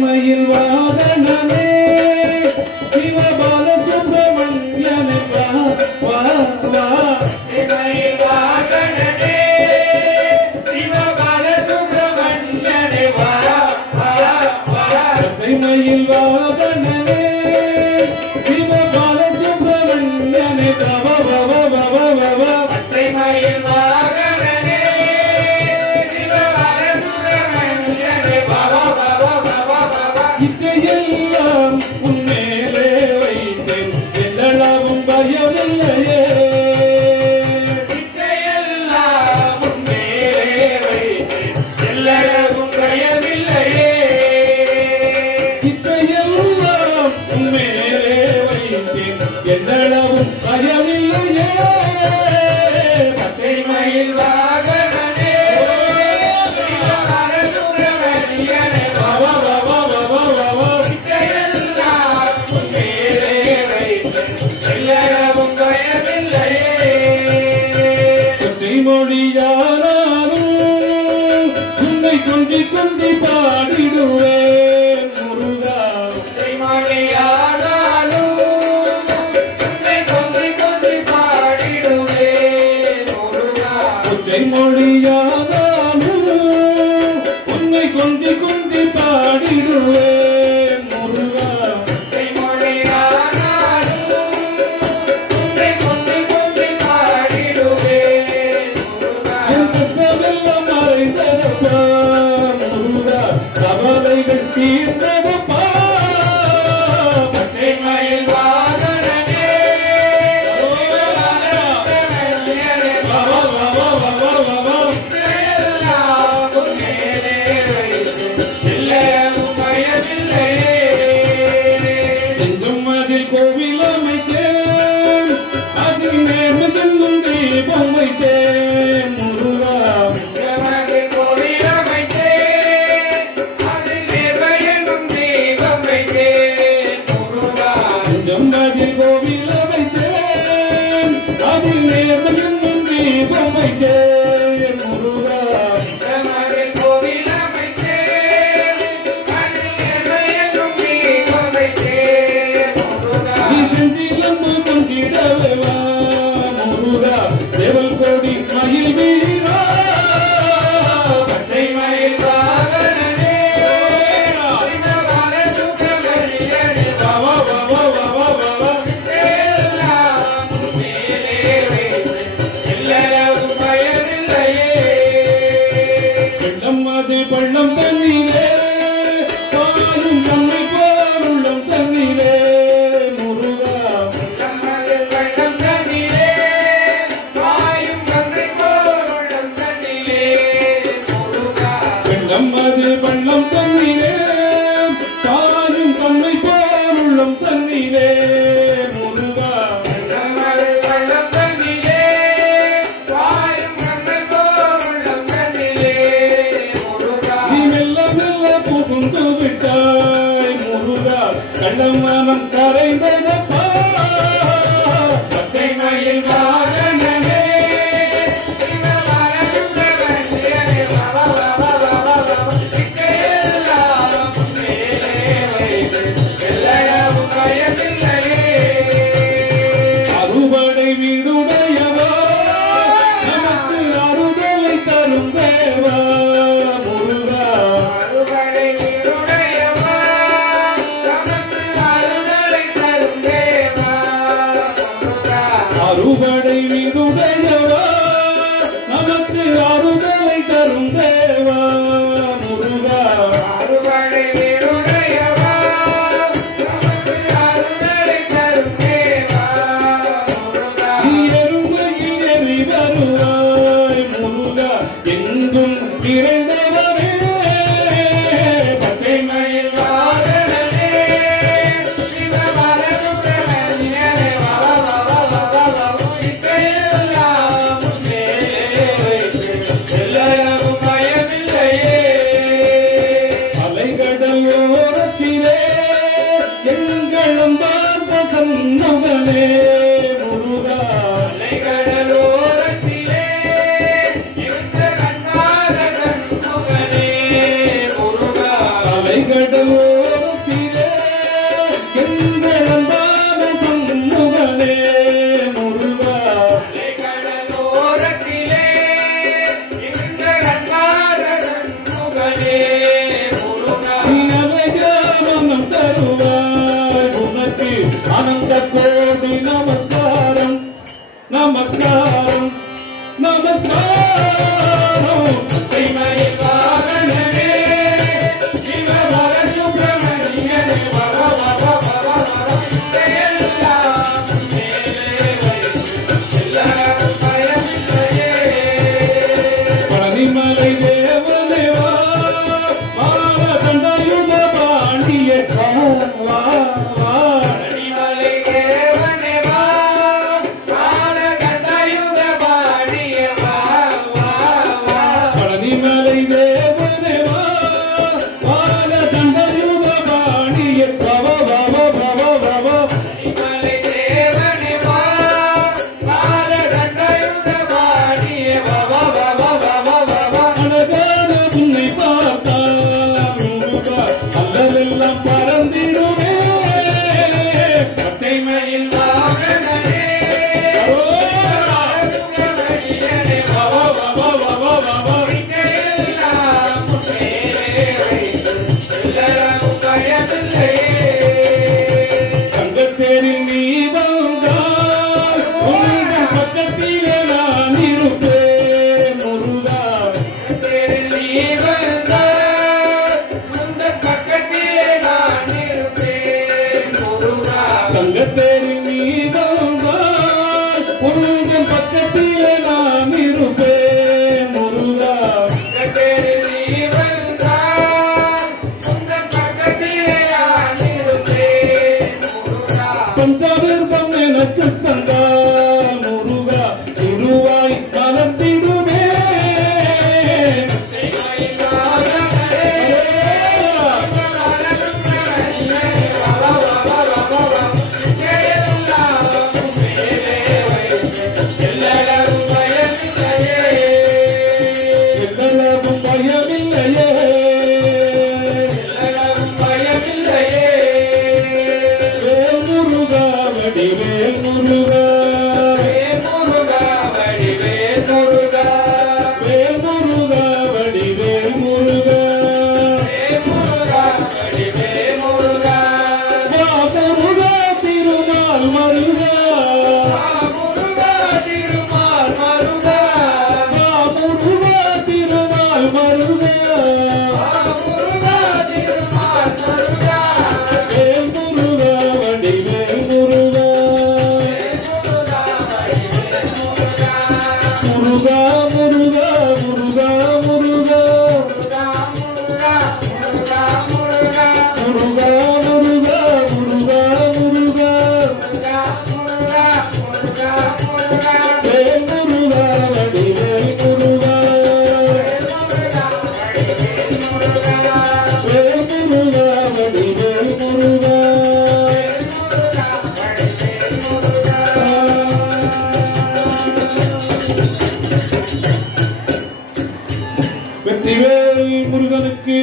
மயில் வாகனமே சிவபால சுப்பிரமணியனே வா வா வா மயில் வாகனமே சிவபால சுப்பிரமணியனே வா வா வா மயில் வாகனமே சிவபால சுப்பிரமணியனே வா வா வா வா வா வா மயில் வாகனமே சிவபால சுப்பிரமணியனே வா வா இச்சையெல்லாம் உன்மேலே வைத்தேன் எல்லளவும் பயமில்லையே இச்சையெல்லாம் உன்மேலே வைத்தேன் எல்லளவும் பயமில்லையே இச்சையெல்லாம் உன்மேலே வைத்தேன் எல்லளவும் பயமில்லையே பச்சை மயில் வாகனமே சுப்பிரமணியனே வா வா வா மொழியானாலும் உன்னை கொண்டி கொண்டி பாடிடுவேன் முருகா மொழியானாலும் உன்னை கொண்டி கொண்டி பாடிடுவேன் முருகா மொழியானாலும் உன்னை கொண்டி கொண்டி பாடிடுவேன் முருகா கவலைகள் தீர்ந்தவப்பா பச்சை மயில் வாகனமே செஞ்சும் அதில் கோவில் அமைத்தேன் அதில் நேர்மதென்னும் தீபம் வைத்தேன் முருகா அதில் கோவில் அமைத்தேன் அதில் நேர்மையும் தீபம் வைத்தேன் முருகா கோவில் அமைத்தேன் அதில் நேர்மையும் தீபம் வைத்தேன் செஞ்சிலம்பு கொண்டிடவே வா முருகா தேவல் கோடி மயில் வீரா பச்சை மயில் வாகனமே பள்ளம் தண்ணீரே பாயும் தன்னை போருள்ளம் தண்ணீரே முருகா பள்ளம் தண்ணீரே பாயும் தன்னை போருள்ளம் தண்ணீரே முருகா வெள்ளம் அது பள்ளம் தண்ணீரே பாயும் தன்னை போருள்ளம் தண்ணீரே முருகா பள்ளம் தண்ணீரே பாயும் தன்னை போருள்ளம் தண்ணீரே புகுந்து விட்டாய் முருகா கள்ளமனம் கரைந்ததப்பா பச்சை மயில் வாகனமே அறுபடை வீடுடையவா நமக்கு அறுதலை தரும் தேவா முருகா வெள்ளம் அலைகடலோரத்திலே எங்கள் அன்பான சண்முகனே முருகா. அலைகடலோரத்திலே எங்கள் அன்பான சண்முகனே முருகா. நீ அலைகாமம் தருவாய் உனக்கு ஆனந்த கோடி நமஸ்காரம் நமஸ்காரம் நமஸ்காரம். கைமயில் வாகனனே சிவவர சுப்பிரமணியனே வர வர வர வர எல்லாம் மேலே வைத்து எல்லாரும் பயமில்லையே. பனிமலை தேவனே வா மாரதண்டயுத பாண்டிய வா வா வா. பனிமலை தேவனே வா பாலகண்டயுத பாடிய வா வா வா. பனிமலை தேவனே வா மாரதண்டயுத பாண்டிய வா வா வா வா வா வா. பனிமலை தேவனே வா பாலகண்டயுத பாடிய வா வா வா வா வா வா வா. அழகான உன்னை பார்த்தால் முருகா அல்லலெல்லாம் பறந்திடுமே. கைமயில் வாகனனே சுப்பிரமணியனே வா வா வா வா வா வா வா வா. எல்லாம் மேலே வைத்து எல்லாரும் பயமில்லையே. தங்கத்தேரில் நீ வந்தால் உங்கள் பக்கத்திலே நான் இருப்பேன் முருகா. தேரில் நீ வந்தால் உந்தன் பக்கத்திலே நான் இருப்பேன் முருகா. தங்கத்தேரில் நீ வந்தால் உங்கள் பக்கத்திலே நான் இருப்பேன் முருகா. தேரில் நீ வந்தால் உந்தன் பக்கத்திலே நான் இருப்பேன் முருகா. பஞ்சாமிர்தம் எனக்கு தந்தால் முருகா திருவாய் கலந்திடுமே. கைமயில் வாகனனே சிவவர சுப்பிரமணியனே வா வா வா வா வா வா. எல்லாம் மேலே வைத்து எல்லாரும் பயமில்லையே. எல்லளவும் பயமில்லையே. எல்லாரும் பயமில்லையே. வேல் முருகா வடிவேல் முருகா. வேல் முருகா வடிவேல் முருகா. வேல் முருகா வடிவேல் முருகா. வேல் முருகா வடிவேல் முருகா. வா முருகா திருமால் மருகா. ஆ முருகா திருமால் மருகா. வா முருகா திருமால் மருகா. ஆ முருகா திருமால் மருகா. வேல் முருகா வடிவேல் முருகா. வேல் முருகா வடிவேல் முருகா. முருகா முருகா முருகா முருகா. முருகா முருகா முருகா முருகா. முருகா முருகா முருகா முருகா. முருகா முருகா முருகா முருகா. வேல் முருகா வடிவேல் முருகா. வேல் முருகா வடிவேல் முருகா. வேல் முருகா வடிவேல் முருகா. வேல் முருகா வடிவேல் முருகா. வெற்றிவேல் முருகனுக்கு